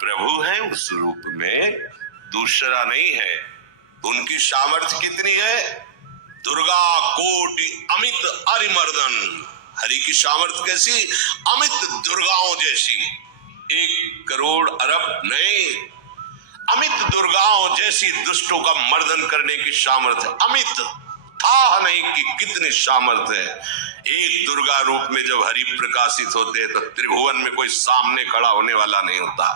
प्रभु है उस रूप में, दूसरा नहीं है। उनकी सामर्थ्य कितनी है? दुर्गा कोटि अमित अरिमर्दन। हरि की सामर्थ्य कैसी? अमित दुर्गाओं जैसी। 1 करोड़ अरब नहीं, अमित दुर्गाओं जैसी दुष्टों का मर्दन करने की सामर्थ्य। अमित था नहीं कि कितनी सामर्थ्य है। एक दुर्गा रूप में जब हरि प्रकाशित होते हैं तो त्रिभुवन में कोई सामने खड़ा होने वाला नहीं होता।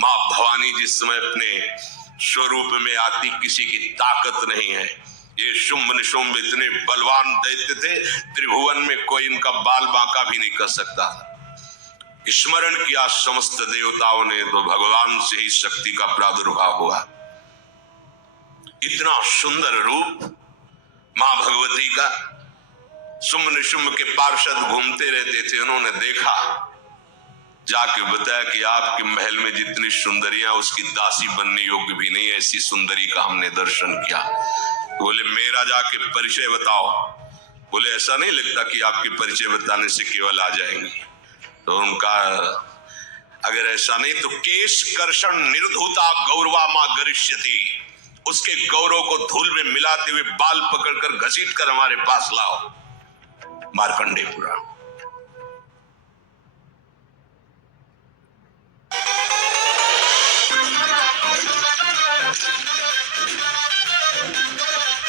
माँ भवानी जिस समय अपने स्वरूप में आती, किसी की ताकत नहीं है। ये शुंभ निशुंभ इतने बलवान दैत्य थे, त्रिभुवन में कोई इनका बाल बांका भी नहीं कर सकता। स्मरण किया समस्त देवताओं ने तो भगवान से ही शक्ति का प्रादुर्भाव हुआ। इतना सुंदर रूप मां भगवती का। शुंभ निशुंभ के पार्षद घूमते रहते थे, उन्होंने देखा, जाके बताया कि आपके महल में जितनी सुंदरियां उसकी दासी बनने योग्य भी नहीं, ऐसी सुंदरी का हमने दर्शन किया। बोले मेरा जाके परिचय बताओ। बोले ऐसा नहीं लगता कि आपके परिचय बताने से केवल आ जाएंगे। तो उनका अगर ऐसा नहीं तो केश कर्षण निर्धुता गौरवा मां गरिष्यति, उसके गौरव को धूल में मिलाते हुए बाल पकड़कर घसीट कर हमारे पास लाओ। मार्कंडेयपुरा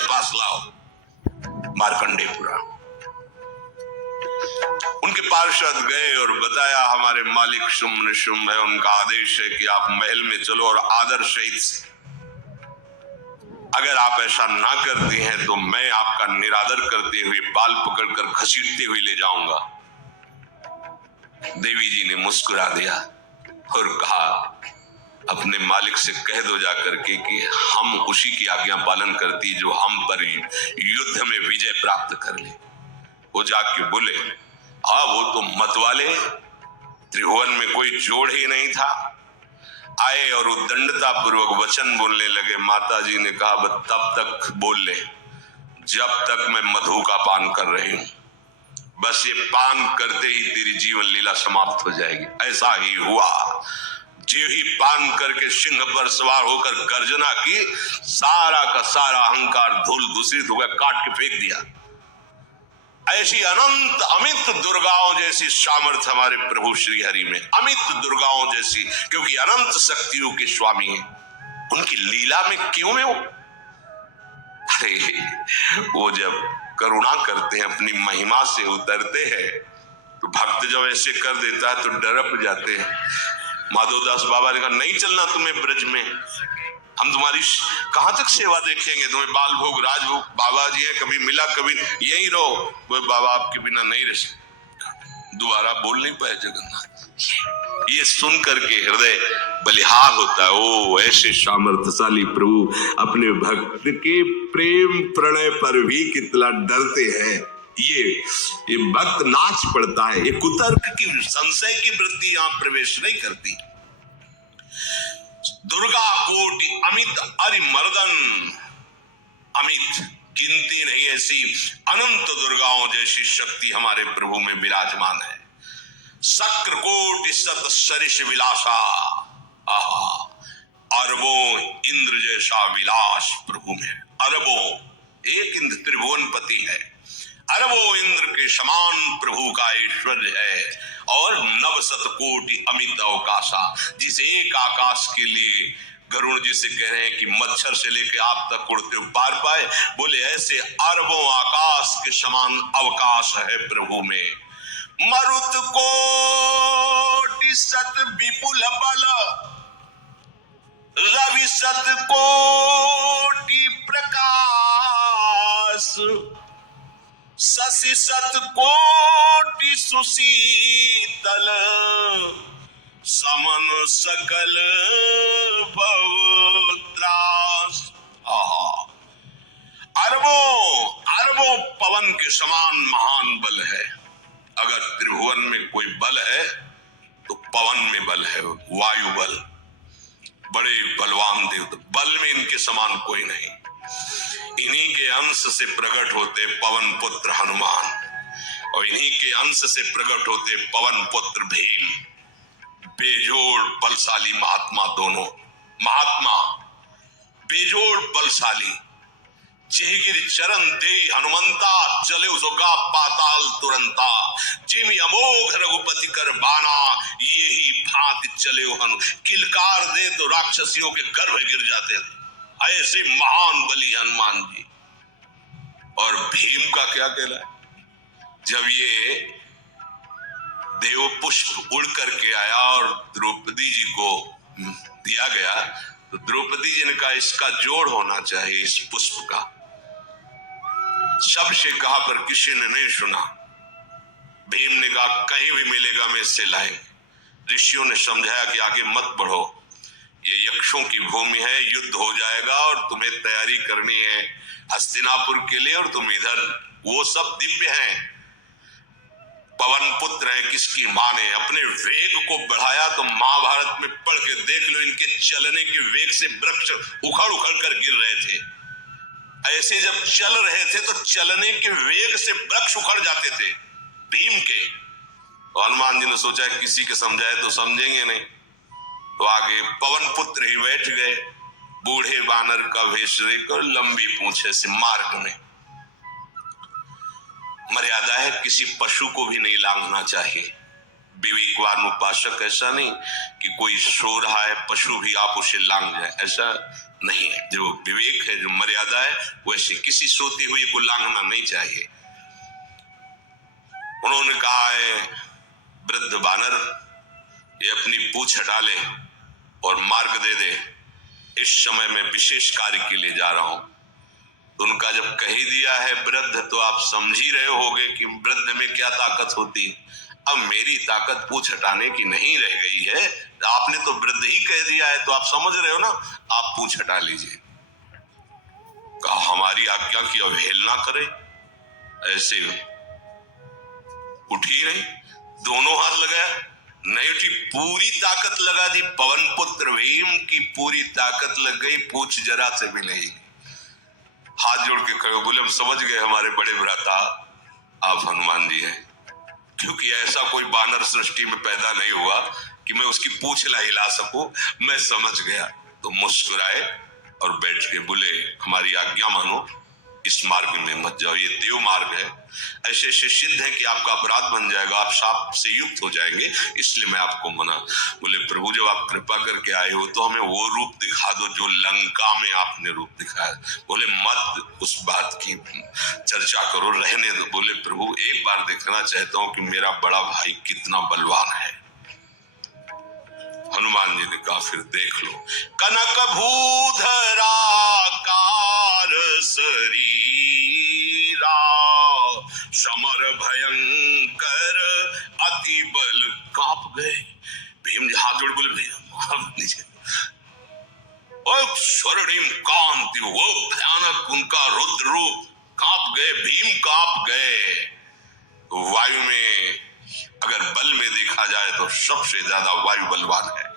पास लाओ। मार्कंडेयपुरा उनके पार्षद गए और बताया हमारे मालिक शुंभ निशुंभ है, उनका आदेश है कि आप महल में चलो और आदर सहित, अगर आप ऐसा ना करते हैं तो मैं आपका निरादर करते हुए बाल पकड़कर घसीटते हुए ले जाऊंगा। देवी जी ने मुस्कुरा दिया और कहा अपने मालिक से कह दो जाकर के कि हम उसी की आज्ञा पालन करती जो हम पर युद्ध में विजय प्राप्त कर ले। वो जाके बोले हाँ वो तो मतवाले, त्रिभुवन में कोई जोड़ ही नहीं था। आए और उद्दंडता पूर्वक वचन बोलने लगे। माता जी ने कहा तब तक बोल ले जब तक मैं मधु का पान कर रही हूं, बस ये पान करते ही तेरी जीवन लीला समाप्त हो जाएगी। ऐसा ही हुआ। जो ही पान करके सिंह पर सवार होकर गर्जना की, सारा का सारा अहंकार धूल दूषित हो गया, काट के फेंक दिया। ऐसी अनंत अमित दुर्गाओं जैसी सामर्थ्य हमारे प्रभु श्री हरि में, अमित दुर्गाओं जैसी, क्योंकि अनंत शक्तियों के स्वामी हैं। उनकी लीला में क्यों है वो? अरे वो जब करुणा करते हैं, अपनी महिमा से उतरते हैं, तो भक्त जब ऐसे कर देता है तो डरप जाते हैं। माधोदास बाबा ने कहा नहीं चलना तुम्हें ब्रज में, हम तुम्हारी कहां तक सेवा देखेंगे, तुम्हें बाल भोग राजभोग, बाबा जी है कभी मिला कभी यही रहो। वो बाबा आपके बिना नहीं रह सकते। दोबारा बोल नहीं पाए जगन्नाथ। ये सुन करके हृदय बलिहार होता है। ओ ऐसे सामर्थ्यशाली प्रभु अपने भक्त के प्रेम प्रणय पर भी कितना डरते हैं। ये भक्त नाच पड़ता है। ये कुतर्क की संशय की वृत्ति यहां प्रवेश नहीं करती। दुर्गा कोटि अमित अरिमर्दन, अमित गिनती नहीं ऐसी अनंत दुर्गाओं जैसी शक्ति हमारे प्रभु में विराजमान है। शक्र कोटि सत सरिष विलासा, आहा अरबों इंद्र जैसा विलास प्रभु में। अरबों, एक इंद्र त्रिभुवनपति है, अरबों इंद्र के समान प्रभु का ऐश्वर्य है। और नवशत कोटि अमित अवकाशा, जिस एक आकाश के लिए गरुड़ जी से कह रहे हैं कि मच्छर से लेके आप तक उड़ते हो पार पाए, बोले ऐसे अरबों आकाश के समान अवकाश है प्रभु में। मरुत कोटि सत विपुल बल, रवि सत कोटि प्रकाश, शशि सत कोटि सुशीतल, समन सकल भव त्रास। अरबों अरबों पवन के समान महान बल है। अगर त्रिभुवन में कोई बल है तो पवन में बल है, वायु बल। बड़े बलवान देवता, बल में इनके समान कोई नहीं। इन्हीं के अंश से प्रकट होते पवन पुत्र हनुमान, और इन्हीं के अंश से प्रकट होते पवन पुत्र भीम। बेजोड़ बलशाली महात्मा, दोनों महात्मा बेजोड़ बलशाली। जेगिर चरण दे हनुमंता, चले उसका पाताल तुरंता। जिमि अमोघ रघुपति कर बाना, यही भांति चले हनु। किलकार दे तो राक्षसियों के गर्भ गिर जाते थे, ऐसे महान बली हनुमान जी। और भीम का क्या कहना है? जब ये देव पुष्प उड़ करके आया और द्रौपदी जी को दिया गया, तो द्रौपदी जी ने कहा इसका जोड़ होना चाहिए, इस पुष्प का। सबसे कहा पर किसी ने नहीं सुना। भीम ने कहा कहीं भी मिलेगा मैं इससे लाएंगे। ऋषियों ने समझाया कि आगे मत बढ़ो, ये यक्षों की भूमि है, युद्ध हो जाएगा और तुम्हें तैयारी करनी है हस्तिनापुर के लिए, और तुम इधर, वो सब दिव्य हैं, पवन पुत्र है, किसकी मां ने अपने वेग को बढ़ाया। तो महाभारत में पढ़ के देख लो, इनके चलने के वेग से वृक्ष उखड़ उखड़ कर गिर रहे थे। ऐसे जब चल रहे थे तो चलने के वेग से वृक्ष उखड़ जाते थे भीम के। हनुमान जी ने सोचा किसी के समझाए तो समझेंगे नहीं, तो आगे पवन पुत्र ही बैठ गए, बूढ़े बानर का वेश लेकर, लंबी पूंछे से। मार्ग में मर्यादा है, किसी पशु को भी नहीं लांघना चाहिए। विवेकवान उपासक ऐसा नहीं कि कोई सो रहा है पशु भी आप उसे लांघ जाए, ऐसा नहीं है। जो विवेक है, जो मर्यादा है, वैसे किसी सोती हुई को लांघना नहीं चाहिए। उन्होंने कहा है वृद्ध बानर, ये अपनी पूंछ हटा ले और मार्ग दे दे, इस समय मैं विशेष कार्य के लिए जा रहा हूं। तो उनका जब कह ही दिया है वृद्ध, तो आप समझ ही रहे होगे कि वृद्ध में क्या ताकत होती। अब मेरी ताकत पूंछ हटाने की नहीं रह गई है, आपने तो वृद्ध ही कह दिया है, तो आप समझ रहे हो ना, आप पूंछ हटा लीजिए। कहा हमारी आज्ञा की अवहेलना करे, ऐसे उठी नहीं, दोनों हाथ लगाया, नहीं उठी, पूरी ताकत लगा दी। पवन पुत्र भीम की पूरी ताकत लग गई, पूंछ जरा से भी नहीं। हाथ जोड़ के कहो, बोले हम समझ गए हमारे बड़े भ्राता आप हनुमान जी हैं, क्योंकि ऐसा कोई बानर सृष्टि में पैदा नहीं हुआ कि मैं उसकी पूंछ ला हिला सकूं, मैं समझ गया। तो मुस्कुराए और बैठ के बोले हमारी आज्ञा मानो, इस मार्ग में मत जाओ, ये देव मार्ग है, ऐसे ऐसे सिद्ध है कि आपका अपराध बन जाएगा, आप शाप से युक्त हो जाएंगे, इसलिए मैं आपको मना। बोले प्रभु जब आप कृपा करके आए हो तो हमें वो रूप दिखा दो जो लंका में आपने रूप दिखाया। बोले मत उस बात की चर्चा करो, रहने दो। बोले प्रभु एक बार देखना चाहता हूं कि मेरा बड़ा भाई कितना बलवान है। हनुमान जी ने कहा फिर देख लो। कनक भूधरा कार शरीरा, समर भयंकर अति बल कांप गए। भीम जी हाथ जोड़ बोले भैया नीचे। स्वर्णिम कांति, वो भयानक उनका रुद्र रूप, कांप गए, भीम कांप गए। वायु में अगर बल में देखा जाए तो सबसे ज्यादा वायु बलवान है।